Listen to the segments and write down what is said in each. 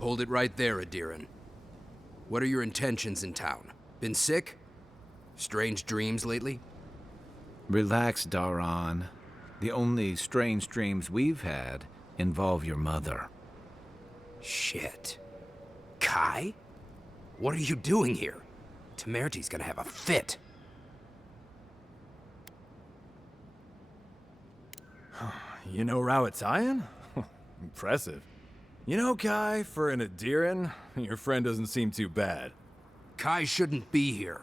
Hold it right there, Adiran. What are your intentions in town? Been sick? Strange dreams lately? Relax, Daran. The only strange dreams we've had involve your mother. Shit. Kai? What are you doing here? Temerty's gonna have a fit. You know Rawatayan? Impressive. You know, Kai, for an Adiran, your friend doesn't seem too bad. Kai shouldn't be here.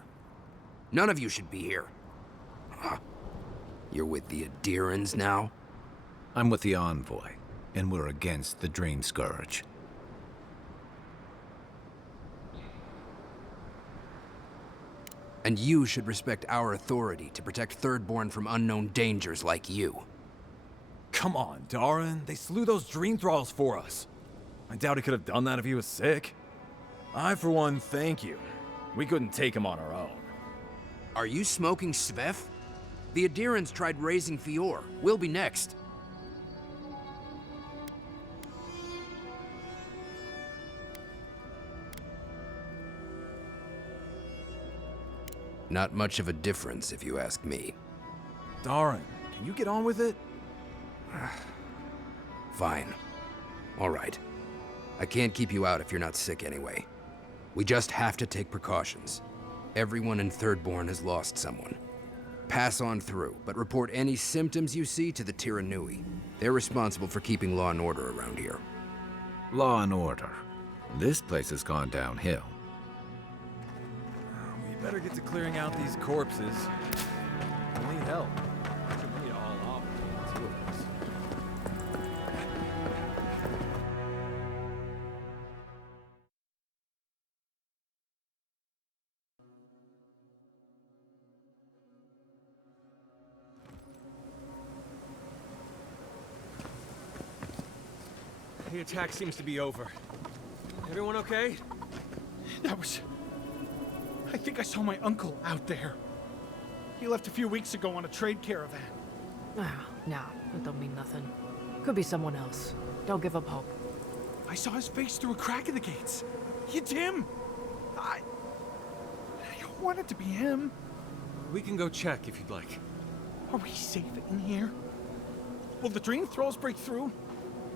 None of you should be here. You're with the Adirans now? I'm with the Envoy, and we're against the Dream Scourge. And you should respect our authority to protect Thirdborn from unknown dangers like you. Come on, Daran. They slew those dream thralls for us. I doubt he could have done that if he was sick. I, for one, thank you. We couldn't take him on our own. Are you smoking Svef? The Adirans tried raising Fior. We'll be next. Not much of a difference, if you ask me. Daran, can you get on with it? Fine. All right. I can't keep you out if you're not sick anyway. We just have to take precautions. Everyone in Thirdborn has lost someone. Pass on through, but report any symptoms you see to the Tiranui. They're responsible for keeping law and order around here. Law and order. This place has gone downhill. We better get to clearing out these corpses. We'll need help. We need all off between the two of us. The attack seems to be over. Everyone okay? I think I saw my uncle out there. He left a few weeks ago on a trade caravan. Nah, that don't mean nothing. Could be someone else. Don't give up hope. I saw his face through a crack in the gates. It's him! I want it to be him. We can go check if you'd like. Are we safe in here? Will the dream thralls break through?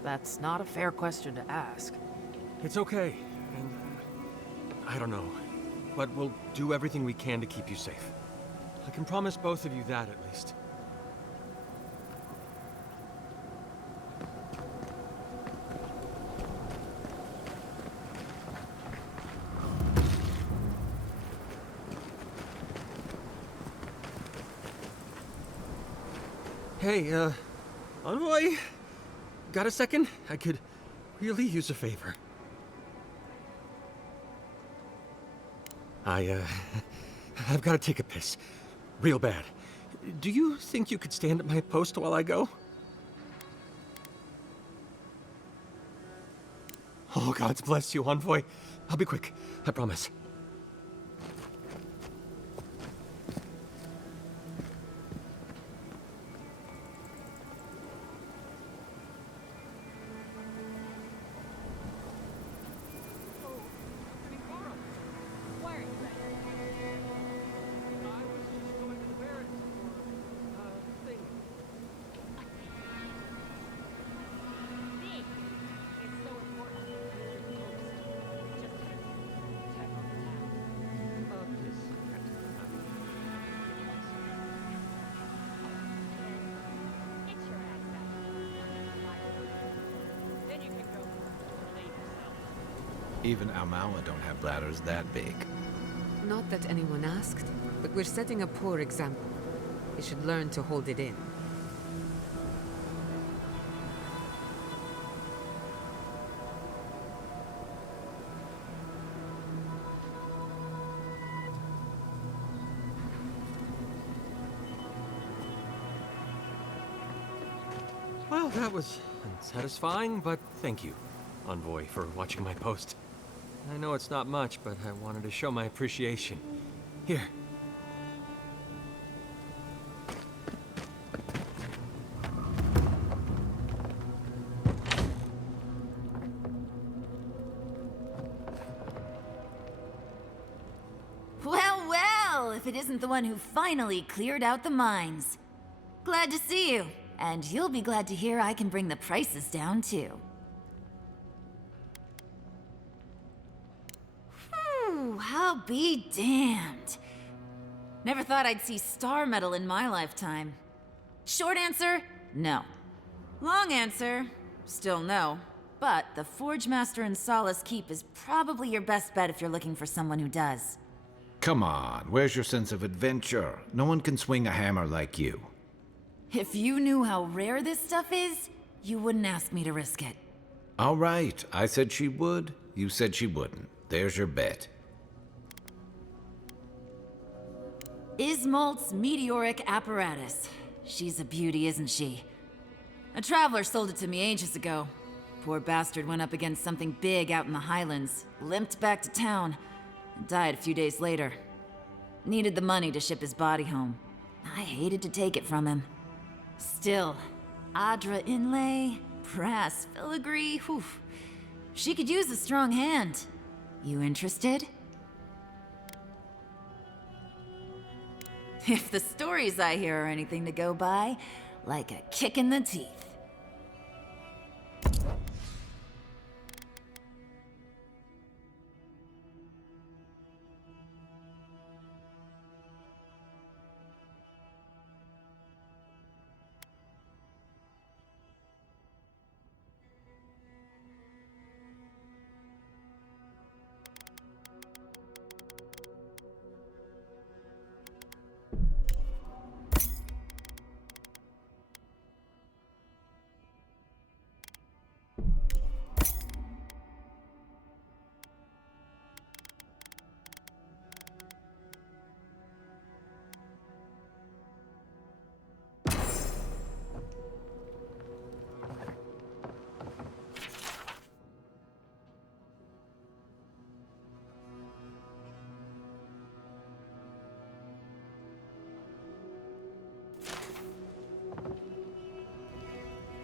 That's not a fair question to ask. It's okay. And I don't know. But we'll do everything we can to keep you safe. I can promise both of you that, at least. Hey, Envoy? Got a second? I could really use a favor. I've got to take a piss. Real bad. Do you think you could stand at my post while I go? Oh, God bless you, Envoy. I'll be quick. I promise. Even Almawa don't have bladders that big. Not that anyone asked, but we're setting a poor example. You should learn to hold it in. Well, that was unsatisfying, but thank you, Envoy, for watching my post. I know it's not much, but I wanted to show my appreciation. Here. if it isn't the one who finally cleared out the mines. Glad to see you, and you'll be glad to hear I can bring the prices down too. Whew, I'll be damned. Never thought I'd see star metal in my lifetime. Short answer, no. Long answer, still no. But the Forge Master in Solace Keep is probably your best bet if you're looking for someone who does. Come on, where's your sense of adventure? No one can swing a hammer like you. If you knew how rare this stuff is, you wouldn't ask me to risk it. All right, I said she would. You said she wouldn't. There's your bet. Ismolt's meteoric apparatus. She's a beauty, isn't she? A traveler sold it to me ages ago. Poor bastard went up against something big out in the Highlands, limped back to town, and died a few days later. Needed the money to ship his body home. I hated to take it from him. Still, Adra inlay, brass filigree, whew. She could use a strong hand. You interested? If the stories I hear are anything to go by, like a kick in the teeth.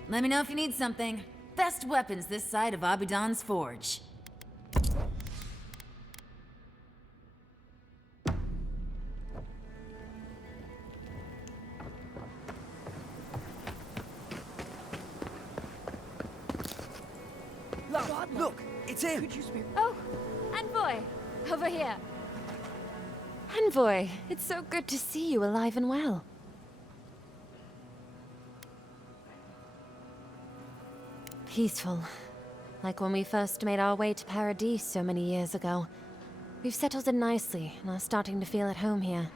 Let me know if you need something. Best weapons this side of Abidan's forge. Look, it's him! Oh, Envoy! Over here. Envoy, it's so good to see you alive and well. Peaceful. Like when we first made our way to Paradise so many years ago. We've settled in nicely and are starting to feel at home here.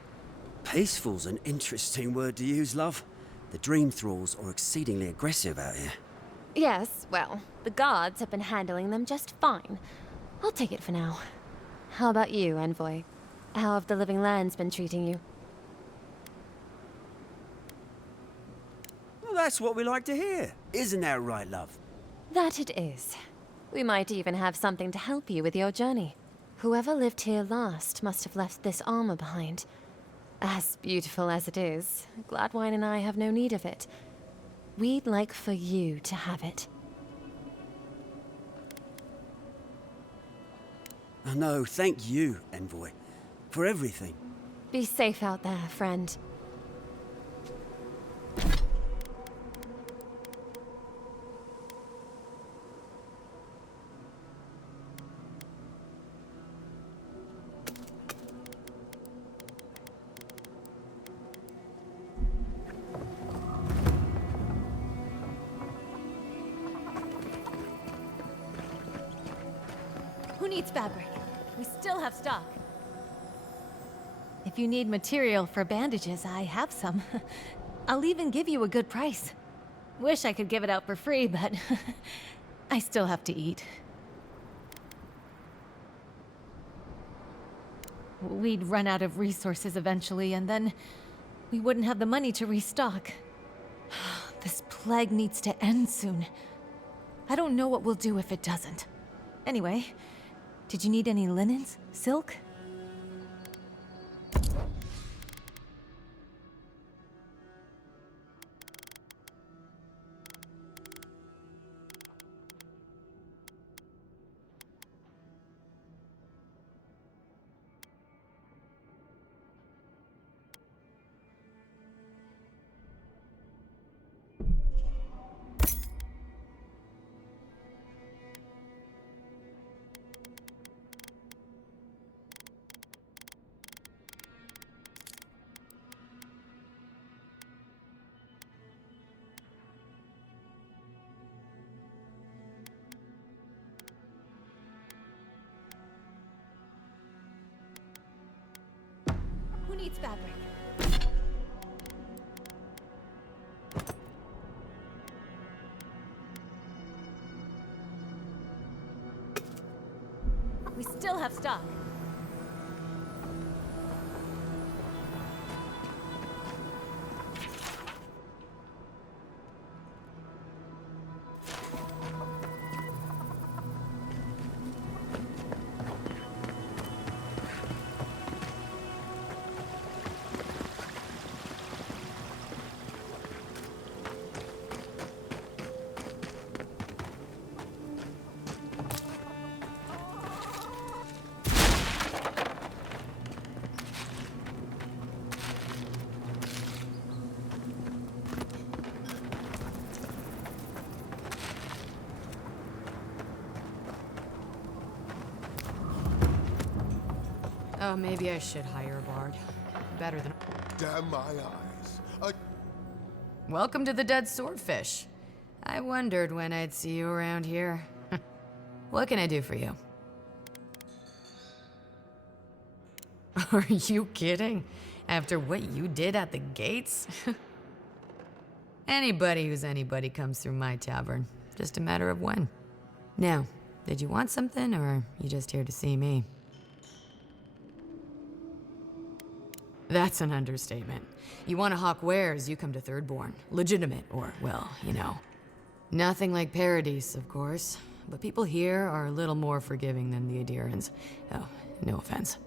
Peaceful's an interesting word to use, love. The Dream Thralls are exceedingly aggressive out here. Yes, well, the guards have been handling them just fine. I'll take it for now. How about you, Envoy? How have the Living Lands been treating you? Well, that's what we like to hear. Isn't that right, love? That it is. We might even have something to help you with your journey. Whoever lived here last must have left this armor behind. As beautiful as it is, Gladwine and I have no need of it. We'd like for you to have it. Oh, no, thank you, Envoy, for everything. Be safe out there, friend. Who needs fabric? We still have stock. If you need material for bandages, I have some. I'll even give you a good price. Wish I could give it out for free, but I still have to eat. We'd run out of resources eventually, and then we wouldn't have the money to restock. This plague needs to end soon. I don't know what we'll do if it doesn't. Anyway, did you need any linens? Silk? needs fabric? We still have stock. Oh, maybe I should hire a bard. Better than... Damn my eyes. Welcome to the Dead Swordfish. I wondered when I'd see you around here. What can I do for you? Are you kidding? After what you did at the gates? Anybody who's anybody comes through my tavern. Just a matter of when. Now, did you want something, or are you just here to see me? That's an understatement. You want to hawk wares, you come to Thirdborn. Legitimate, or, well, you know. Nothing like Paradise, of course. But people here are a little more forgiving than the Adirans. Oh, no offense.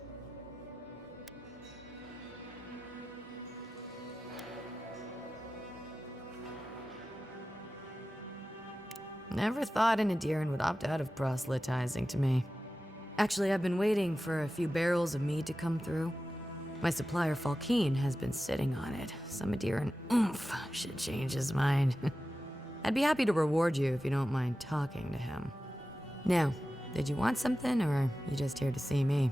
Never thought an Adiran would opt out of proselytizing to me. Actually, I've been waiting for a few barrels of mead to come through. My supplier, Falkeen, has been sitting on it. Some Adiran oomph should change his mind. I'd be happy to reward you if you don't mind talking to him. Now, did you want something, or are you just here to see me?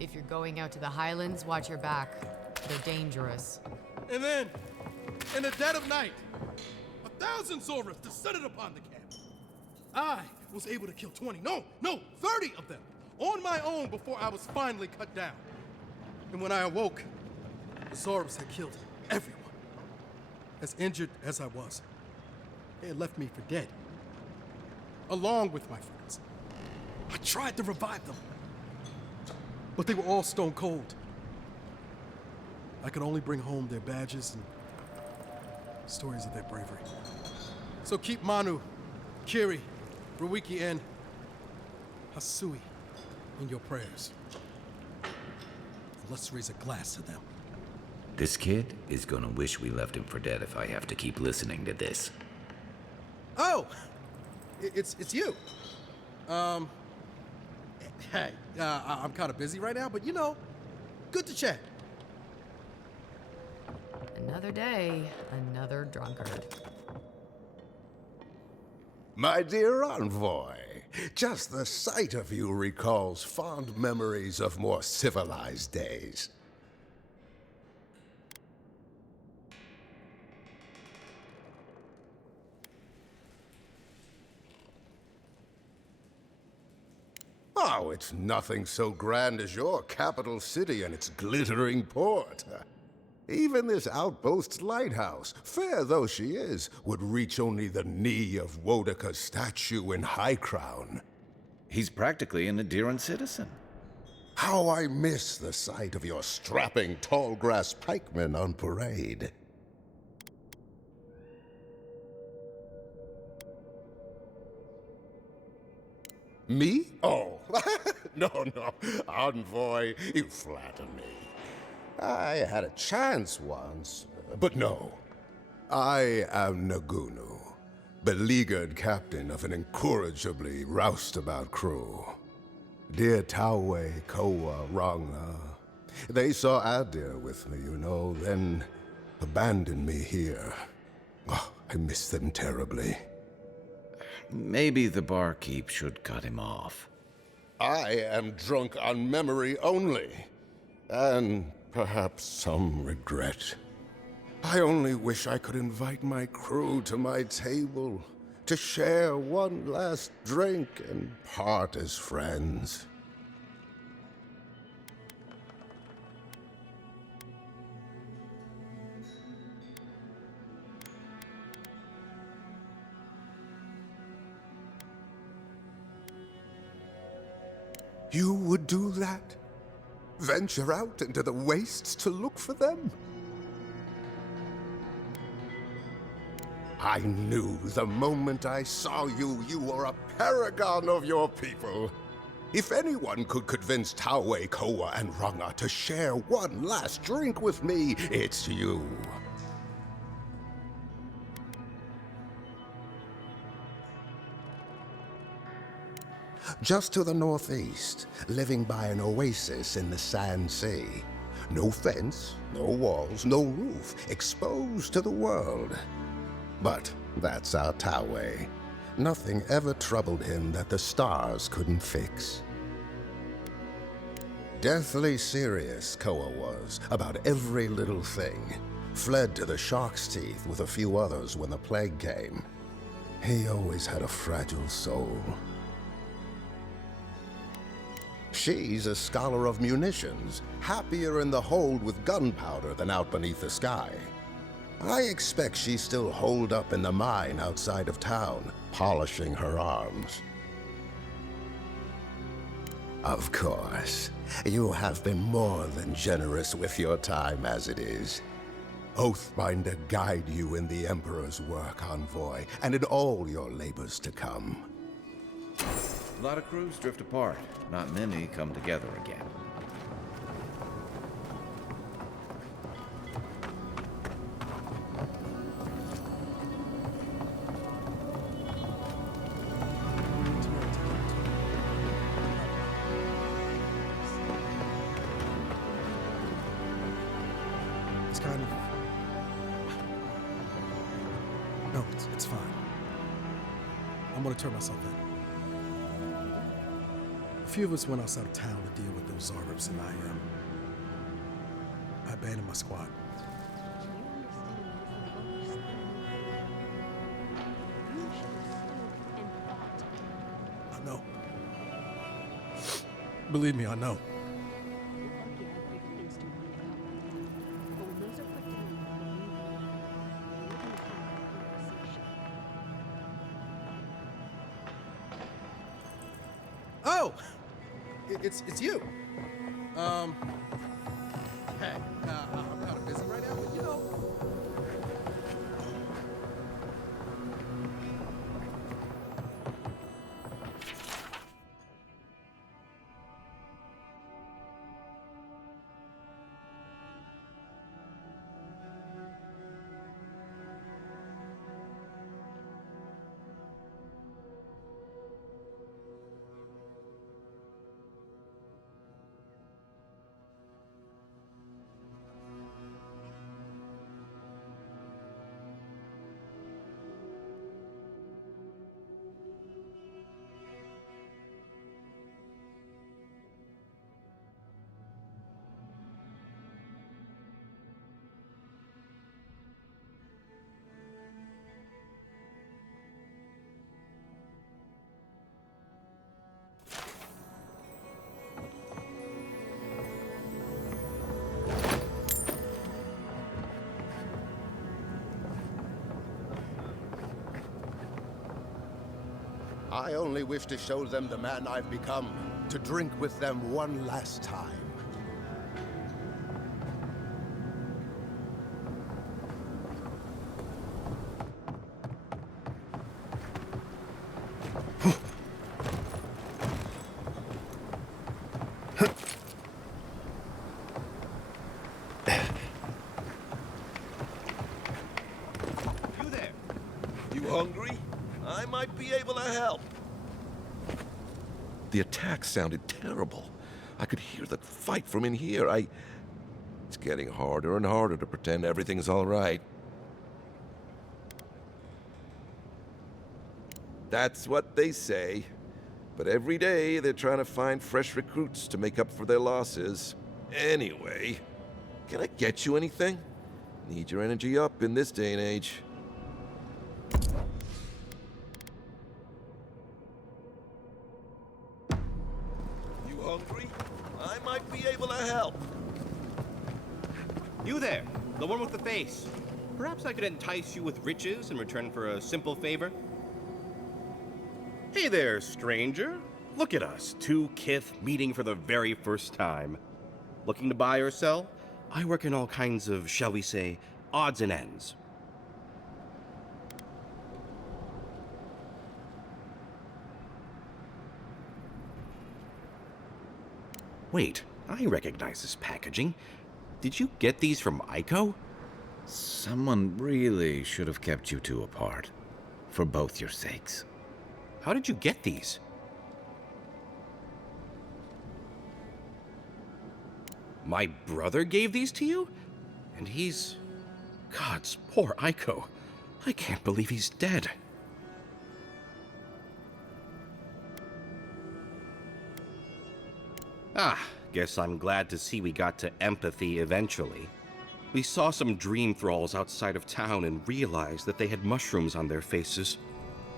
If you're going out to the Highlands, watch your back. They're dangerous. And then, in the dead of night, 1,000 Zorvas descended upon the camp. I was able to kill 20, no, 30 of them on my own before I was finally cut down. And when I awoke, the Zorvas had killed everyone. As injured as I was, they had left me for dead, along with my friends. I tried to revive them, but they were all stone cold. I could only bring home their badges and stories of their bravery. So keep Manu, Kiri, Ruiki, and Hasui in your prayers. And let's raise a glass to them. This kid is gonna wish we left him for dead if I have to keep listening to this. Oh! It's you. Hey, I'm kind of busy right now, but you know, good to chat. Another day, another drunkard. My dear envoy, just the sight of you recalls fond memories of more civilized days. Oh, it's nothing so grand as your capital city and its glittering port. Even this outpost's lighthouse, fair though she is, would reach only the knee of Wodaka's statue in High Crown. He's practically an Adiran citizen. How I miss the sight of your strapping tall grass pikemen on parade. Me? Oh, no, Envoy, you flatter me. I had a chance once, but no. I am Nagunu, beleaguered captain of an incorrigibly roustabout crew. Dear Taue, Koa, Ranga, they saw Adir with me, you know, then abandoned me here. Oh, I miss them terribly. Maybe the barkeep should cut him off. I am drunk on memory only, and perhaps some regret. I only wish I could invite my crew to my table, to share one last drink and part as friends. You would do that? Venture out into the wastes to look for them? I knew the moment I saw you, you were a paragon of your people. If anyone could convince Taue, Koa, and Ranga to share one last drink with me, it's you. Just to the northeast, living by an oasis in the Sand Sea. No fence, no walls, no roof, exposed to the world. But that's our Taue. Nothing ever troubled him that the stars couldn't fix. Deathly serious, Koa was, about every little thing. Fled to the shark's teeth with a few others when the plague came. He always had a fragile soul. She's a scholar of munitions, happier in the hold with gunpowder than out beneath the sky. I expect she's still holed up in the mine outside of town, polishing her arms. Of course, you have been more than generous with your time as it is. Oathbinder guide you in the Emperor's work, Envoy, and in all your labors to come. A lot of crews drift apart. Not many come together again. It's kind of... No, it's fine. I'm gonna turn myself in. A few of us went outside of town to deal with those Zarbips, and I abandoned my squad. I know. Believe me, I know. Oh! It's you. Hey, I'm kind of busy right now, but you know. I only wish to show them the man I've become, to drink with them one last time. You there? You hungry? I might be able to help. The attack sounded terrible. I could hear the fight from in here. It's getting harder and harder to pretend everything's all right. That's what they say. But every day they're trying to find fresh recruits to make up for their losses. Anyway, can I get you anything? Need your energy up in this day and age. You hungry? I might be able to help. You there, the one with the face. Perhaps I could entice you with riches in return for a simple favor? Hey there, stranger. Look at us, two kith meeting for the very first time. Looking to buy or sell? I work in all kinds of, shall we say, odds and ends. Wait, I recognize this packaging. Did you get these from Aiko? Someone really should have kept you two apart. For both your sakes. How did you get these? My brother gave these to you? And he's... Gods, poor Aiko. I can't believe he's dead. Ah, guess I'm glad to see we got to empathy eventually. We saw some dream thralls outside of town and realized that they had mushrooms on their faces.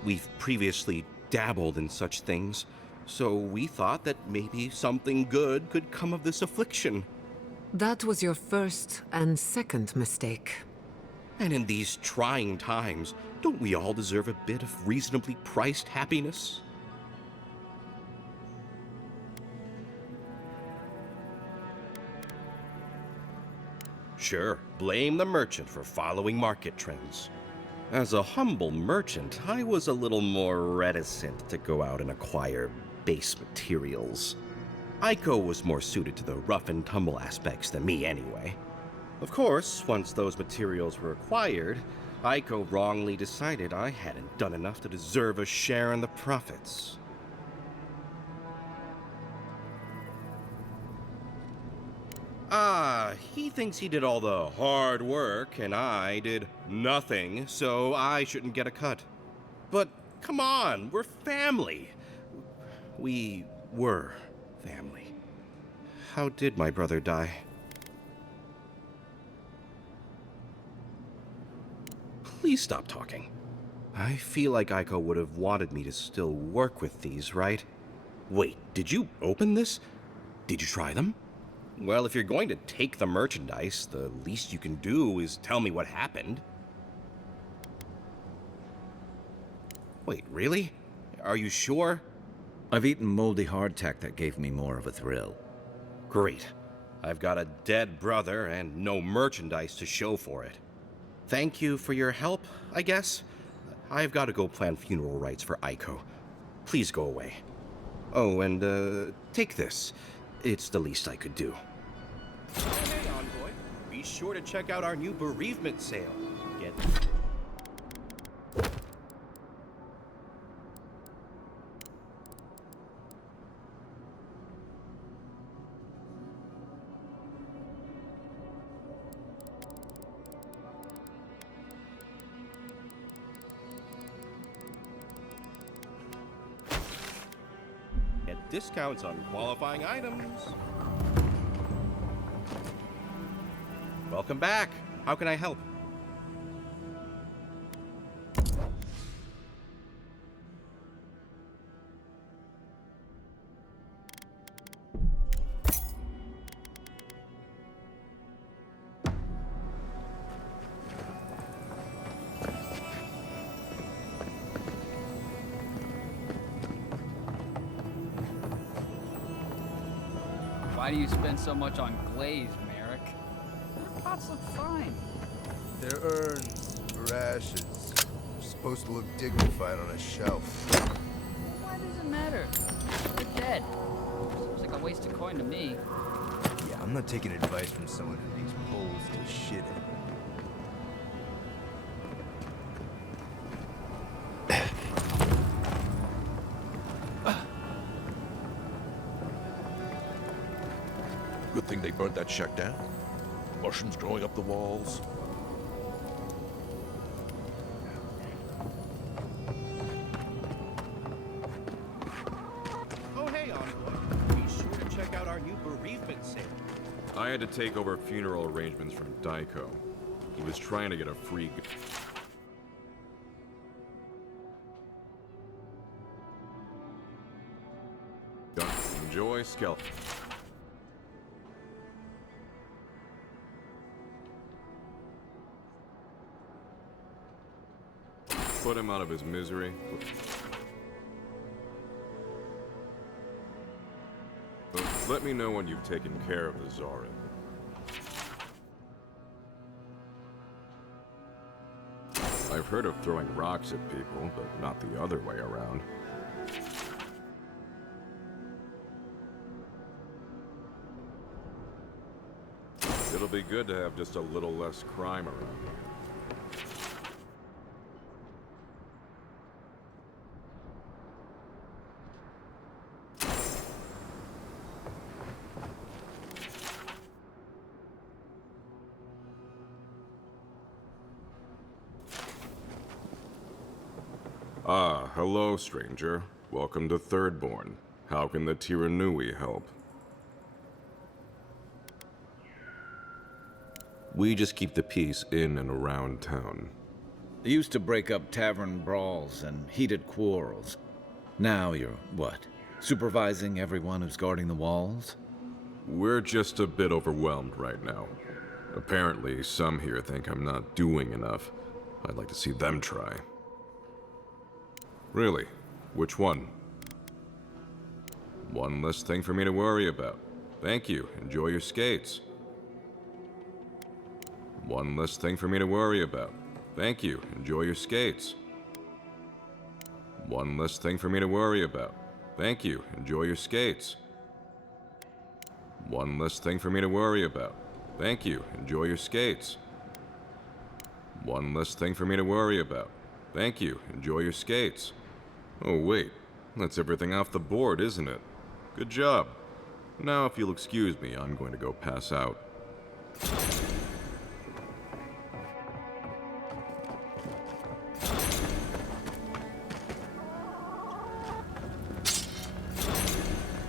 We've previously dabbled in such things, so we thought that maybe something good could come of this affliction. That was your first and second mistake. And in these trying times, don't we all deserve a bit of reasonably priced happiness? Sure, blame the merchant for following market trends. As a humble merchant, I was a little more reticent to go out and acquire base materials. Aiko was more suited to the rough and tumble aspects than me anyway. Of course, once those materials were acquired, Aiko wrongly decided I hadn't done enough to deserve a share in the profits. He thinks he did all the hard work and I did nothing, so I shouldn't get a cut. But come on, we're family. We were family. How did my brother die? Please stop talking. I feel like Aiko would have wanted me to still work with these, right? Wait, did you open this? Did you try them? Well, if you're going to take the merchandise, the least you can do is tell me what happened. Wait, really? Are you sure? I've eaten moldy hardtack that gave me more of a thrill. Great. I've got a dead brother and no merchandise to show for it. Thank you for your help, I guess. I've got to go plan funeral rites for Aiko. Please go away. Oh, and, take this. It's the least I could do. Hey, Envoy. Be sure to check out our new bereavement sale. Get... Get discounts on qualifying items. Welcome back. How can I help? Why do you spend so much on glaze, Merrick? Your pots look fine. They're urns or ashes. They're supposed to look dignified on a shelf. Why does it matter? They're dead. Seems like a wasted coin to me. Yeah, I'm not taking advice from someone who makes bowls to shit in. Good thing they burnt that shack down. Mushrooms growing up the walls. Oh, hey, Envoy. Be sure to check out our new bereavement sale. I had to take over funeral arrangements from Daiko. He was trying to get a free... Enjoy Skeleton. Put him out of his misery. Let me know when you've taken care of the Zarin. I've heard of throwing rocks at people, but not the other way around. It'll be good to have just a little less crime around here. Ah, hello, stranger. Welcome to Thirdborn. How can the Tiranui help? We just keep the peace in and around town. They used to break up tavern brawls and heated quarrels. Now you're, what, supervising everyone who's guarding the walls? We're just a bit overwhelmed right now. Apparently, some here think I'm not doing enough. I'd like to see them try. Really? Which one? One less thing for me to worry about. Thank you. Enjoy your skates. One less thing for me to worry about. Thank you. Enjoy your skates. One less thing for me to worry about. Thank you. Enjoy your skates. One less thing for me to worry about. Thank you. Enjoy your skates. One less thing for me to worry about. Thank you. Enjoy your skates. Oh, wait. That's everything off the board, isn't it? Good job. Now, if you'll excuse me, I'm going to go pass out.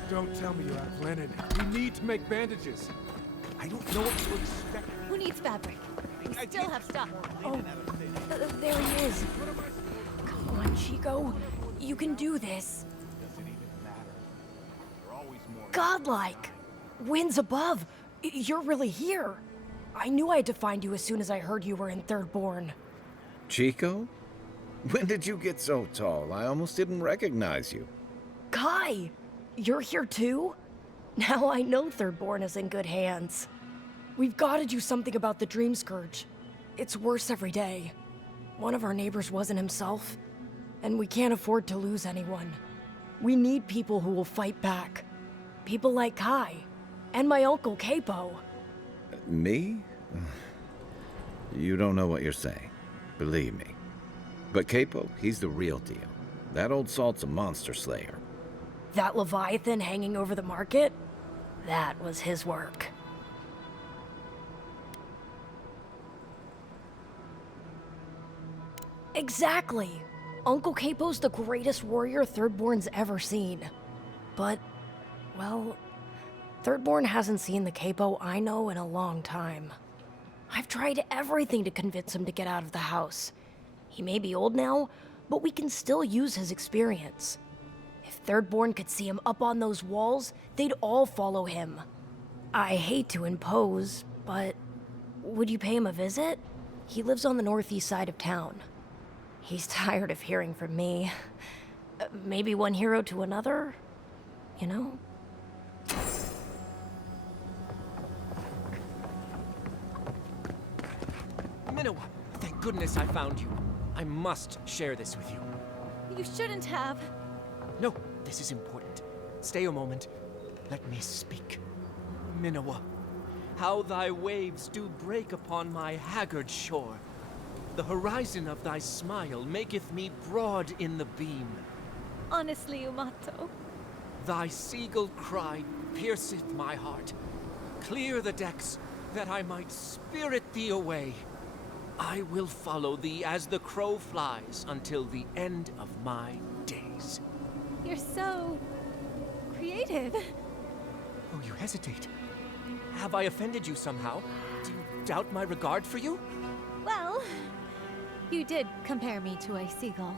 Don't tell me you're out of linen. We need to make bandages. I don't know what to expect. Who needs fabric? We still have stock. Oh, there he is. Come on, Chico. You can do this. Godlike. Winds above. You're really here. I knew I had to find you as soon as I heard you were in Thirdborn. Chico? When did you get so tall? I almost didn't recognize you. Kai! You're here too? Now I know Thirdborn is in good hands. We've got to do something about the Dream Scourge. It's worse every day. One of our neighbors wasn't himself, and we can't afford to lose anyone. We need people who will fight back. People like Kai, and my uncle Capo. Me? You don't know what you're saying. Believe me. But Capo, he's the real deal. That old salt's a monster slayer. That Leviathan hanging over the market? That was his work. Exactly. Uncle Capo's the greatest warrior Thirdborn's ever seen. But, well, Thirdborn hasn't seen the Capo I know in a long time. I've tried everything to convince him to get out of the house. He may be old now, but we can still use his experience. If Thirdborn could see him up on those walls, they'd all follow him. I hate to impose, but would you pay him a visit? He lives on the northeast side of town. He's tired of hearing from me. Maybe one hero to another? You know? Minowa, thank goodness I found you. I must share this with you. You shouldn't have. No, this is important. Stay a moment. Let me speak. Minowa, how thy waves do break upon my haggard shore. The horizon of thy smile maketh me broad in the beam. Honestly, Umato. Thy seagull cry pierceth my heart. Clear the decks, that I might spirit thee away. I will follow thee as the crow flies until the end of my days. You're so... creative. Oh, you hesitate. Have I offended you somehow? Do you doubt my regard for you? Well, you did compare me to a seagull.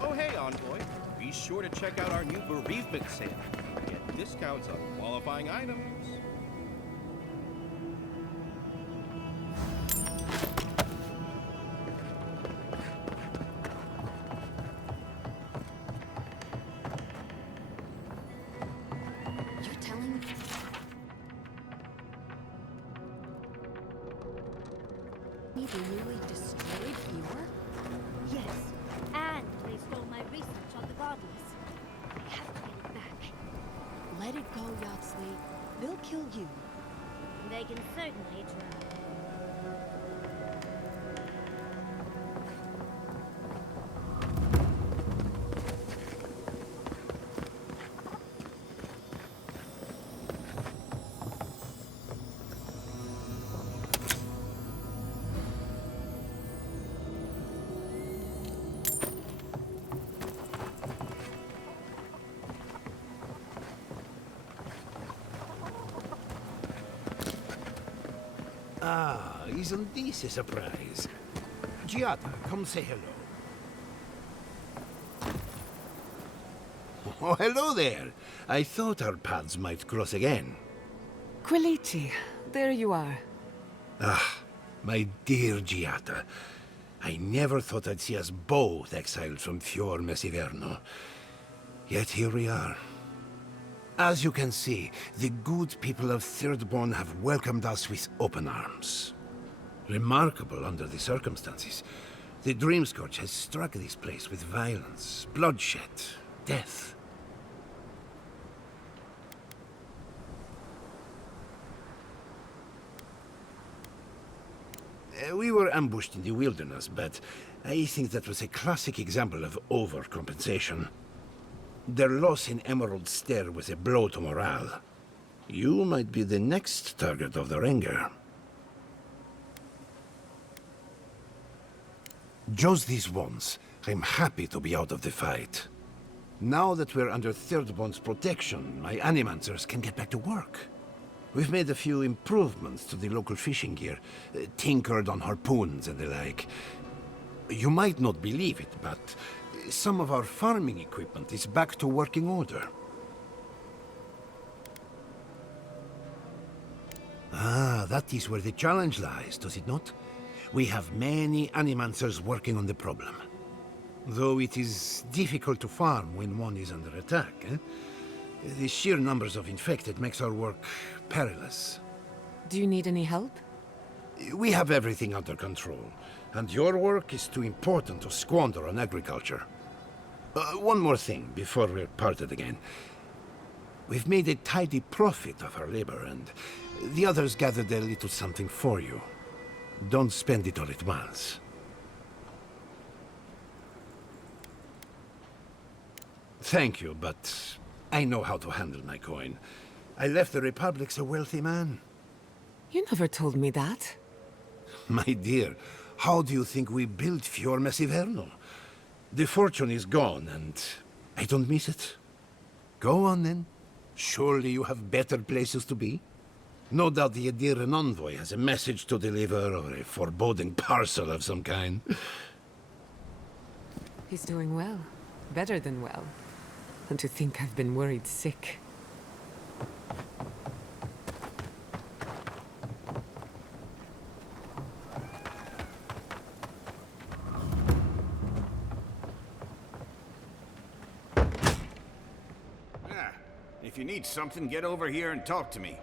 Oh, hey, Envoy. Be sure to check out our new bereavement sale. Get discounts on qualifying items. You're telling me? They newly destroyed Fior? Yes, and they stole my research on the godless. I have to get it back. Let it go, Yatsley. They'll kill you. They can certainly try. Ah, isn't this a surprise? Giada, come say hello. Oh, hello there. I thought our paths might cross again. Quilici, there you are. Ah, my dear Giada. I never thought I'd see us both exiled from Fior Messiverno. Yet here we are. As you can see, the good people of Thirdborn have welcomed us with open arms. Remarkable under the circumstances. The Dreamscourge has struck this place with violence, bloodshed, death. We were ambushed in the wilderness, but I think that was a classic example of overcompensation. Their loss in Emerald Stair was a blow to morale. You might be the next target of their anger. Just this once, I'm happy to be out of the fight. Now that we're under Thirdborn's protection, my animancers can get back to work. We've made a few improvements to the local fishing gear, tinkered on harpoons and the like. You might not believe it, but some of our farming equipment is back to working order. Ah, that is where the challenge lies, does it not? We have many animancers working on the problem. Though it is difficult to farm when one is under attack, eh? The sheer numbers of infected makes our work perilous. Do you need any help? We have everything under control, and your work is too important to squander on agriculture. One more thing before we're parted again. We've made a tidy profit of our labor, and the others gathered a little something for you. Don't spend it all at once. Thank you, but I know how to handle my coin. I left the Republic's a wealthy man. You never told me that. My dear, how do you think we built Fior Messiverno? The fortune is gone, and I don't miss it. Go on, then. Surely you have better places to be. No doubt the Adiran envoy has a message to deliver, or a foreboding parcel of some kind. He's doing well. Better than well. And to think I've been worried sick. If you need something, get over here and talk to me.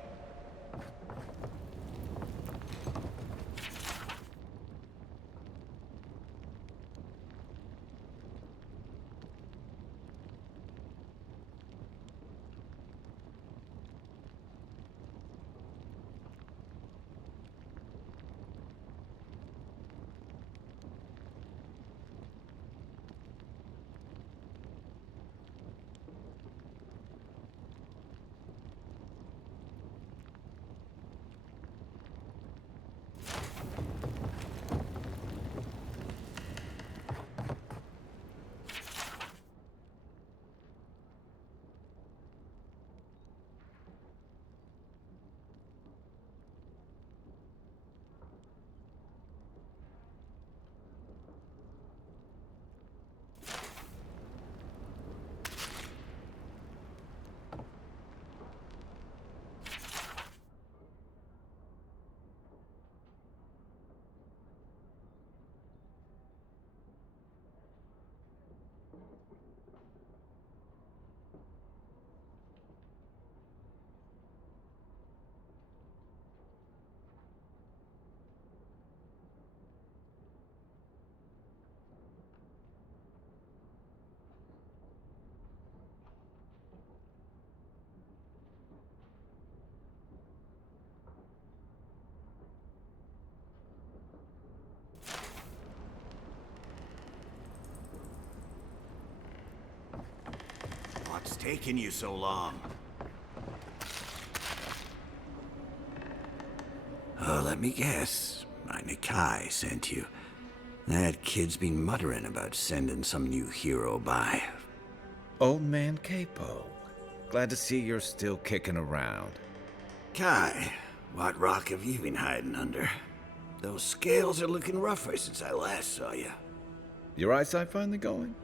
What's taking you so long? Oh, let me guess. My Nikai sent you. That kid's been muttering about sending some new hero by. Old man Capo. Glad to see you're still kicking around. Kai, what rock have you been hiding under? Those scales are looking rougher since I last saw you. Your eyesight finally going?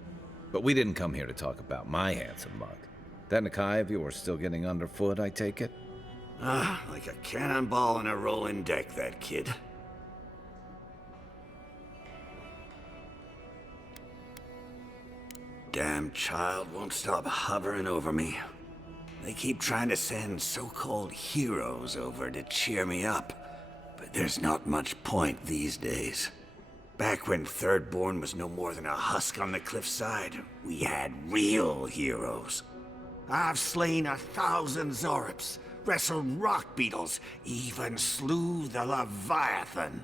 But we didn't come here to talk about my handsome mug. That Nikai of yours still getting underfoot, I take it? Ah, like a cannonball in a rolling deck, that kid. Damn child won't stop hovering over me. They keep trying to send so-called heroes over to cheer me up, but there's not much point these days. Back when Thirdborn was no more than a husk on the cliffside, we had real heroes. I've slain 1,000 Zorips, wrestled rock beetles, even slew the Leviathan.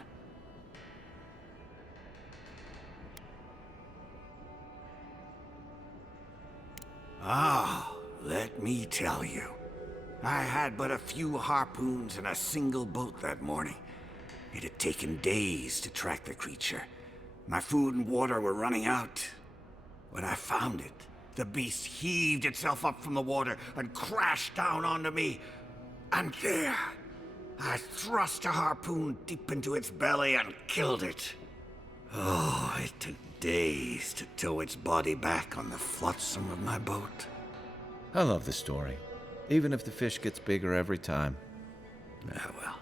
Oh, let me tell you. I had but a few harpoons and a single boat that morning. It had taken days to track the creature. My food and water were running out. When I found it, the beast heaved itself up from the water and crashed down onto me. And there, I thrust a harpoon deep into its belly and killed it. Oh, it took days to tow its body back on the flotsam of my boat. I love the story, even if the fish gets bigger every time. Ah, well,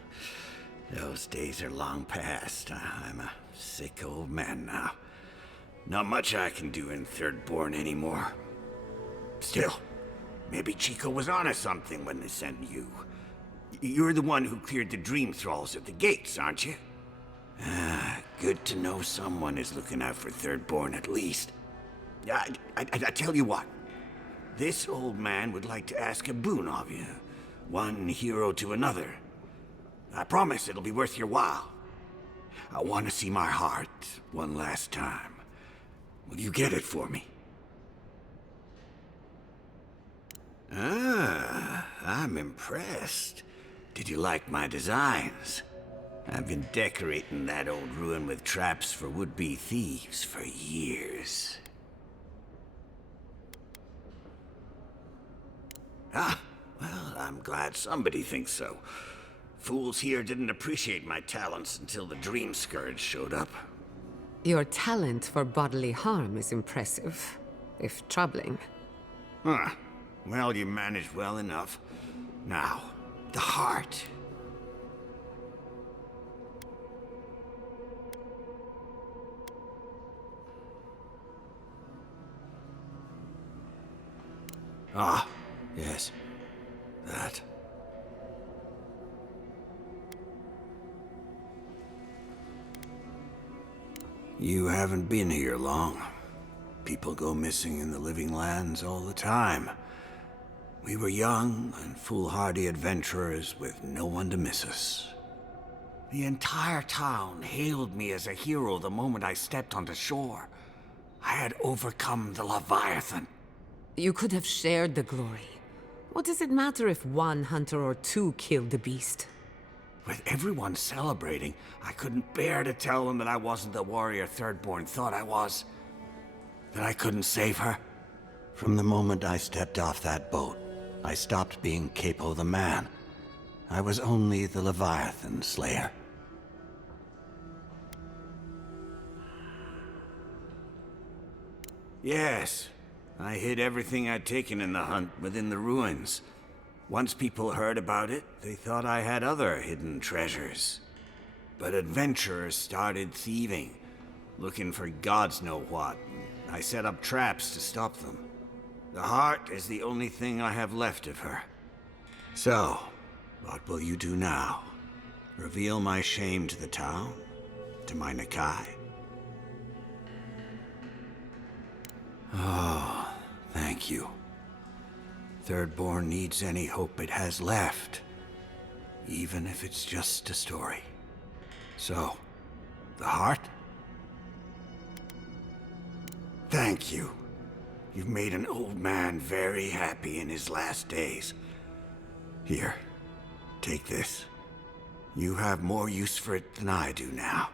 those days are long past. I'm a sick old man now. Not much I can do in Thirdborn anymore. Still, maybe Chico was onto something when they sent you. You're the one who cleared the dream thralls at the gates, aren't you? Ah, good to know someone is looking out for Thirdborn at least. I tell you what. This old man would like to ask a boon of you. One hero to another. I promise it'll be worth your while. I want to see my heart one last time. Will you get it for me? Ah, I'm impressed. Did you like my designs? I've been decorating that old ruin with traps for would-be thieves for years. Ah, well, I'm glad somebody thinks so. Fools here didn't appreciate my talents until the Dream Scourge showed up. Your talent for bodily harm is impressive, if troubling. Huh. Well, you managed well enough. Now, the heart. Ah, yes. That. You haven't been here long. People go missing in the living lands all the time. We were young and foolhardy adventurers with no one to miss us. The entire town hailed me as a hero the moment I stepped onto shore. I had overcome the Leviathan. You could have shared the glory. What does it matter if one hunter or two killed the beast? With everyone celebrating, I couldn't bear to tell them that I wasn't the warrior Thirdborn thought I was. That I couldn't save her. From the moment I stepped off that boat, I stopped being Capo the Man. I was only the Leviathan Slayer. Yes, I hid everything I'd taken in the hunt within the ruins. Once people heard about it, they thought I had other hidden treasures. But adventurers started thieving, looking for gods know what. I set up traps to stop them. The heart is the only thing I have left of her. So, what will you do now? Reveal my shame to the town? To my Nakai? Oh, thank you. Thirdborn needs any hope it has left, even if it's just a story. So, the heart? Thank you. You've made an old man very happy in his last days. Here, take this. You have more use for it than I do now.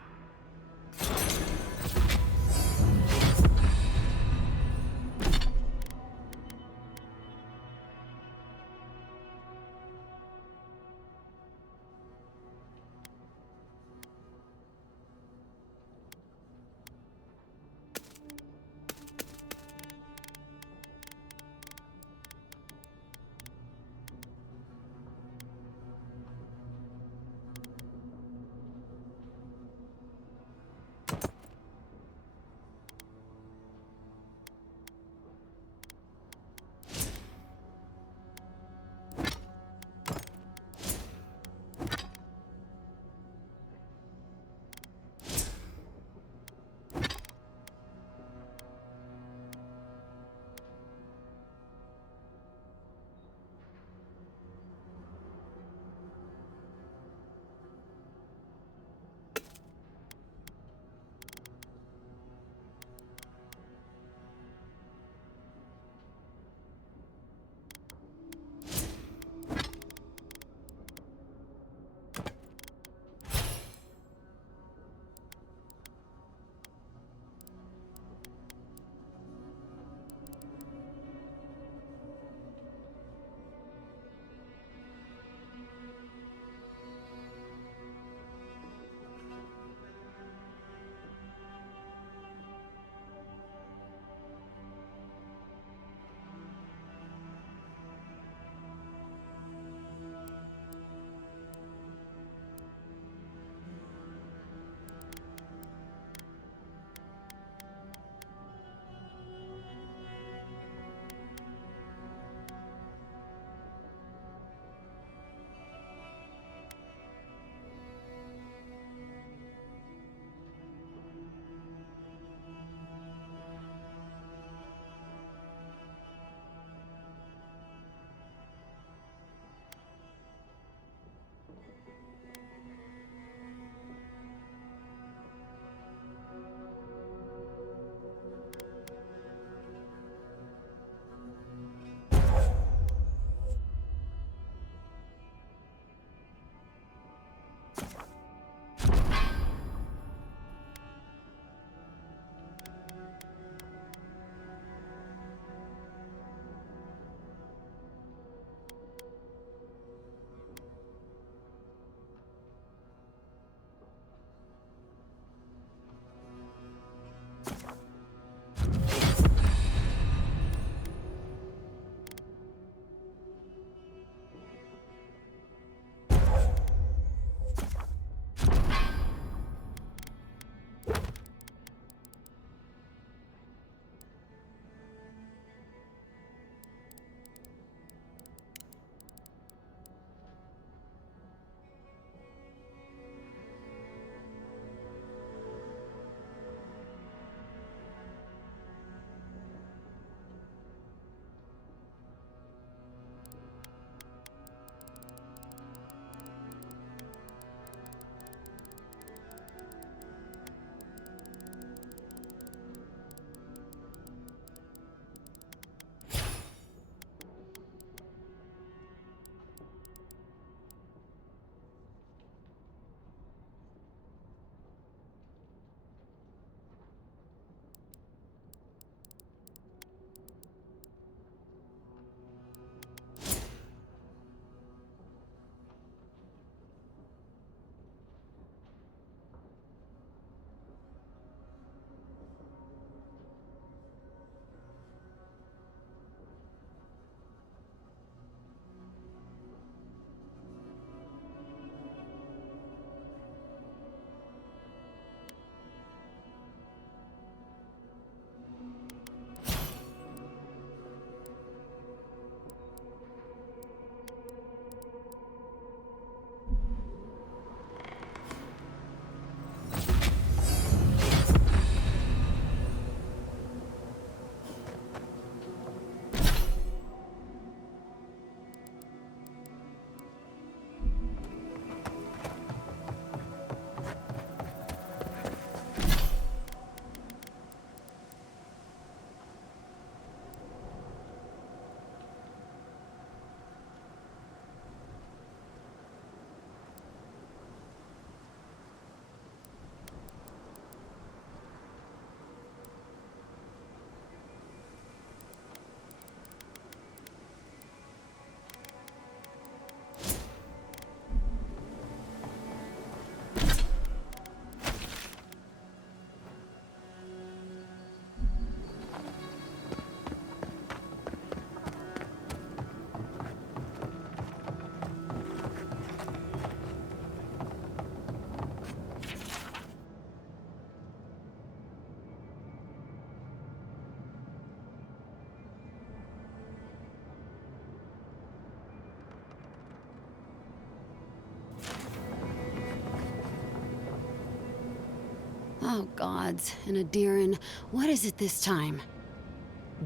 Oh, gods. And Adiran, what is it this time?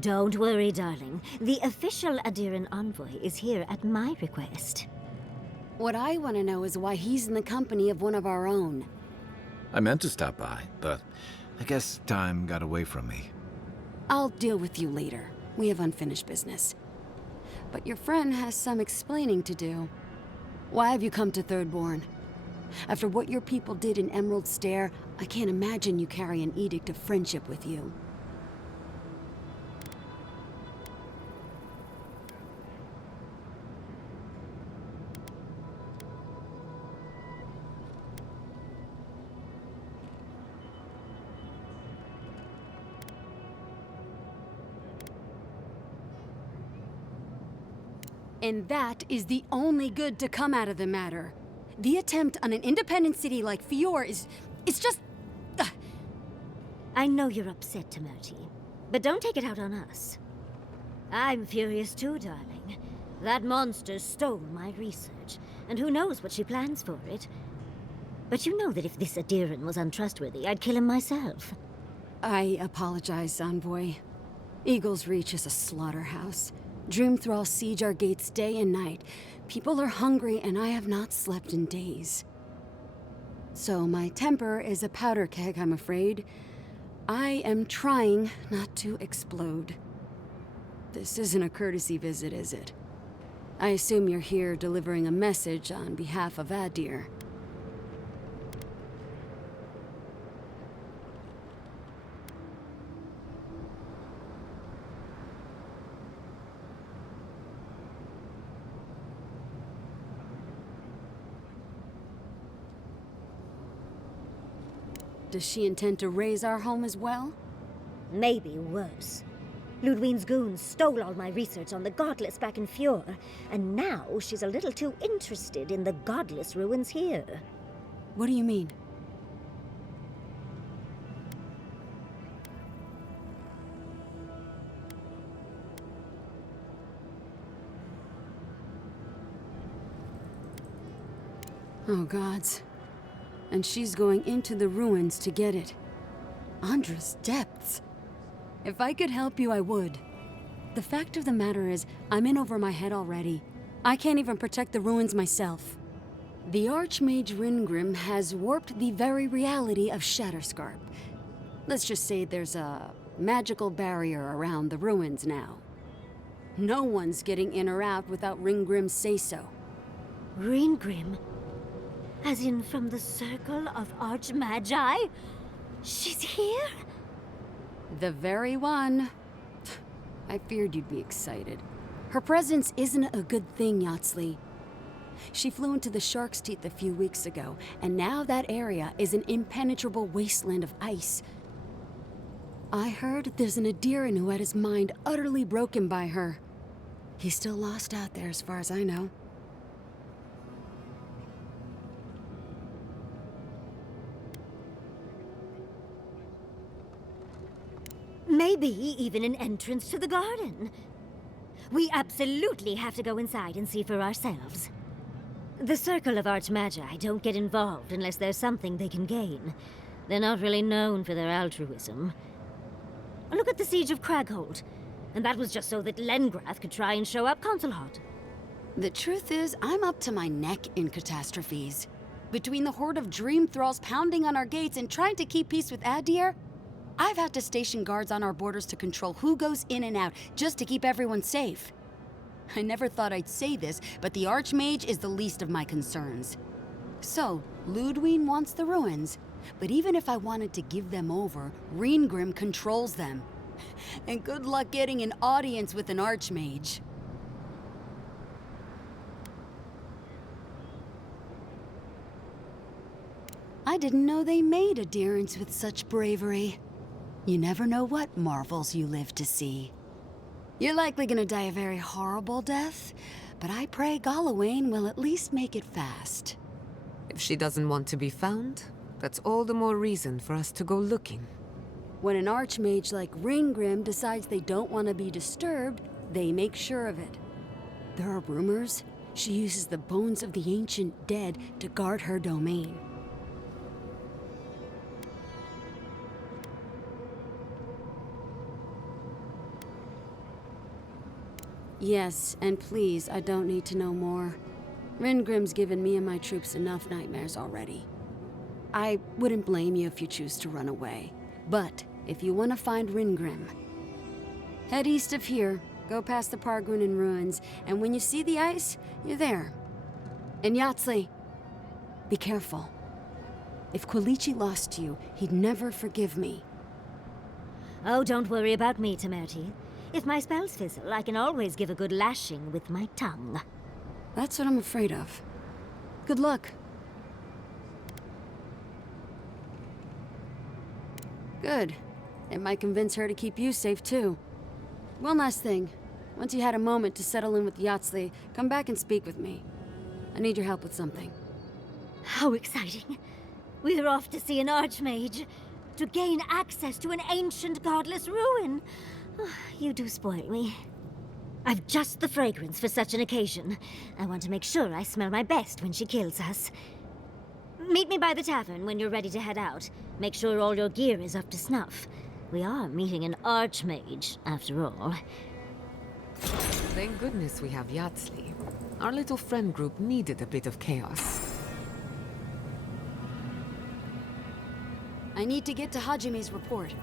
Don't worry, darling. The official Adiran envoy is here at my request. What I want to know is why he's in the company of one of our own. I meant to stop by, but I guess time got away from me. I'll deal with you later. We have unfinished business. But your friend has some explaining to do. Why have you come to Thirdborn? After what your people did in Emerald Stair, I can't imagine you carry an edict of friendship with you. And that is the only good to come out of the matter. The attempt on an independent city like Fior is... it's just... I know you're upset, Tamerti, but don't take it out on us. I'm furious too, darling. That monster stole my research, and who knows what she plans for it. But you know that if this Adiran was untrustworthy, I'd kill him myself. I apologize, Envoy. Eagle's Reach is a slaughterhouse. Dreamthralls siege our gates day and night. People are hungry, and I have not slept in days. So my temper is a powder keg, I'm afraid. I am trying not to explode. This isn't a courtesy visit, is it? I assume you're here delivering a message on behalf of Adir. Does she intend to raise our home as well? Maybe worse. Ludwine's goons stole all my research on the godless back in Fior, and now she's a little too interested in the godless ruins here. What do you mean? Oh, gods. And she's going into the ruins to get it. Andra's depths. If I could help you, I would. The fact of the matter is, I'm in over my head already. I can't even protect the ruins myself. The Archmage Ringrim has warped the very reality of Shatterscarp. Let's just say there's a magical barrier around the ruins now. No one's getting in or out without Ringgrim's say-so. Ringgrim? As in from the Circle of Archmagi? She's here? The very one. I feared you'd be excited. Her presence isn't a good thing, Yatsley. She flew into the Shark's Teeth a few weeks ago, and now that area is an impenetrable wasteland of ice. I heard there's an Adiran who had his mind utterly broken by her. He's still lost out there as far as I know. Maybe even an entrance to the garden. We absolutely have to go inside and see for ourselves. The Circle of Archmagi don't get involved unless there's something they can gain. They're not really known for their altruism. Look at the Siege of Craghold. And that was just so that Lengrath could try and show up Consulhot. The truth is, I'm up to my neck in catastrophes. Between the horde of dream thralls pounding on our gates and trying to keep peace with Adir, I've had to station guards on our borders to control who goes in and out, just to keep everyone safe. I never thought I'd say this, but the Archmage is the least of my concerns. So, Ludwine wants the ruins, but even if I wanted to give them over, Ringrim controls them. And good luck getting an audience with an Archmage. I didn't know they made adherents with such bravery. You never know what marvels you live to see. You're likely gonna die a very horrible death, but I pray Galawain will at least make it fast. If she doesn't want to be found, that's all the more reason for us to go looking. When an Archmage like Ringgrim decides they don't want to be disturbed, they make sure of it. There are rumors she uses the bones of the ancient dead to guard her domain. Yes, and please, I don't need to know more. Ringrim's given me and my troops enough nightmares already. I wouldn't blame you if you choose to run away. But if you want to find Ringrim, head east of here, go past the Pargunan ruins, and when you see the ice, you're there. And Yatsley, be careful. If Quilichi lost you, he'd never forgive me. Oh, don't worry about me, Temerti. If my spells fizzle, I can always give a good lashing with my tongue. That's what I'm afraid of. Good luck. Good. It might convince her to keep you safe, too. One last thing. Once you had a moment to settle in with Yatsley, come back and speak with me. I need your help with something. How exciting. We're off to see an archmage. To gain access to an ancient godless ruin. You do spoil me. I've just the fragrance for such an occasion. I want to make sure I smell my best when she kills us. Meet me by the tavern when you're ready to head out. Make sure all your gear is up to snuff. We are meeting an archmage, after all. Thank goodness we have Yatsley. Our little friend group needed a bit of chaos. I need to get to Hajime's report.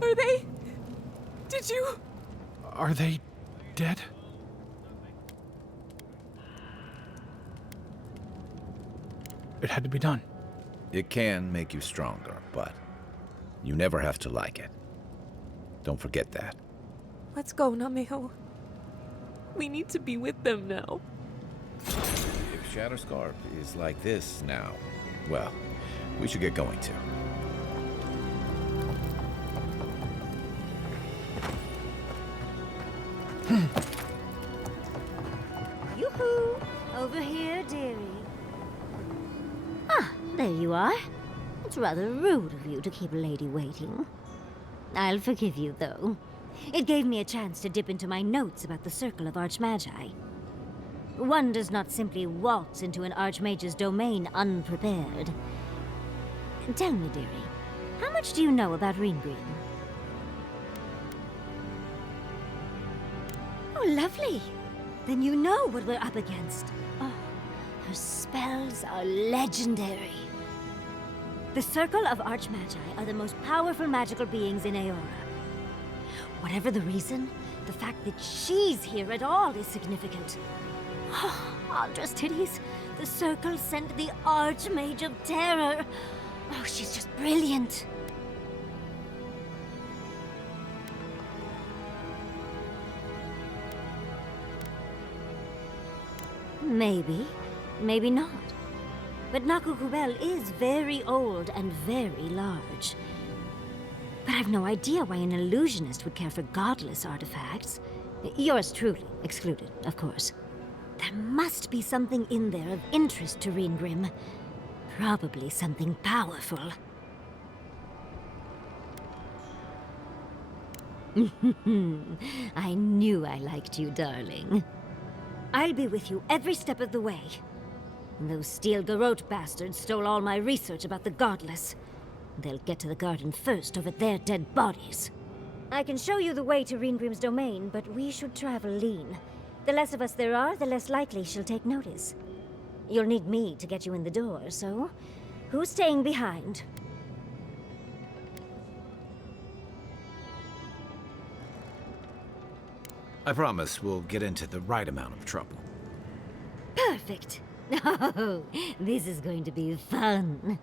Are they? Did you? Are they dead? It had to be done. It can make you stronger, but you never have to like it. Don't forget that. Let's go, Nameho. We need to be with them now. If Shatterscarp is like this now, well, we should get going too. Yoo-hoo! Over here, dearie. Ah, there you are. It's rather rude of you to keep a lady waiting. I'll forgive you, though. It gave me a chance to dip into my notes about the Circle of Archmagi. One does not simply waltz into an Archmage's domain unprepared. Tell me, dearie, how much do you know about Ringrim? Oh, lovely. Then you know what we're up against. Oh, her spells are legendary. The Circle of Archmagi are the most powerful magical beings in Aora. Whatever the reason, the fact that she's here at all is significant. Oh, Andra's titties. The Circle sent the Archmage of Terror. Oh, she's just brilliant. Maybe, maybe not. But Nakukubel is very old and very large. But I've no idea why an illusionist would care for godless artifacts. Yours truly excluded, of course. There must be something in there of interest to Ringrim. Probably something powerful. I knew I liked you, darling. I'll be with you every step of the way. Those Steel Garrote bastards stole all my research about the Godless. They'll get to the garden first over their dead bodies. I can show you the way to Ringrim's domain, but we should travel lean. The less of us there are, the less likely she'll take notice. You'll need me to get you in the door, so who's staying behind? I promise we'll get into the right amount of trouble. perfect. Oh, this is going to be fun.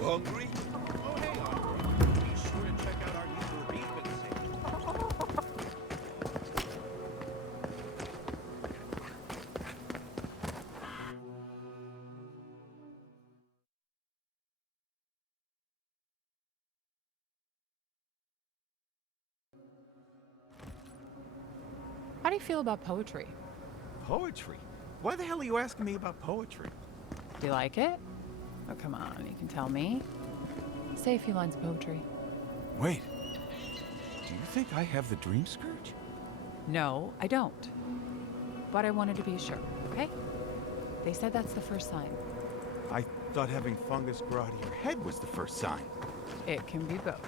Hungry? Oh, hey, Andre. Be sure to check out our new bereavement sale. How do you feel about poetry? Poetry? Why the hell are you asking me about poetry? Do you like it? Oh, come on, you can tell me. Say a few lines of poetry. Wait. Do you think I have the dream scourge? No, I don't. But I wanted to be sure, okay? They said that's the first sign. I thought having fungus grow out of your head was the first sign. It can be both.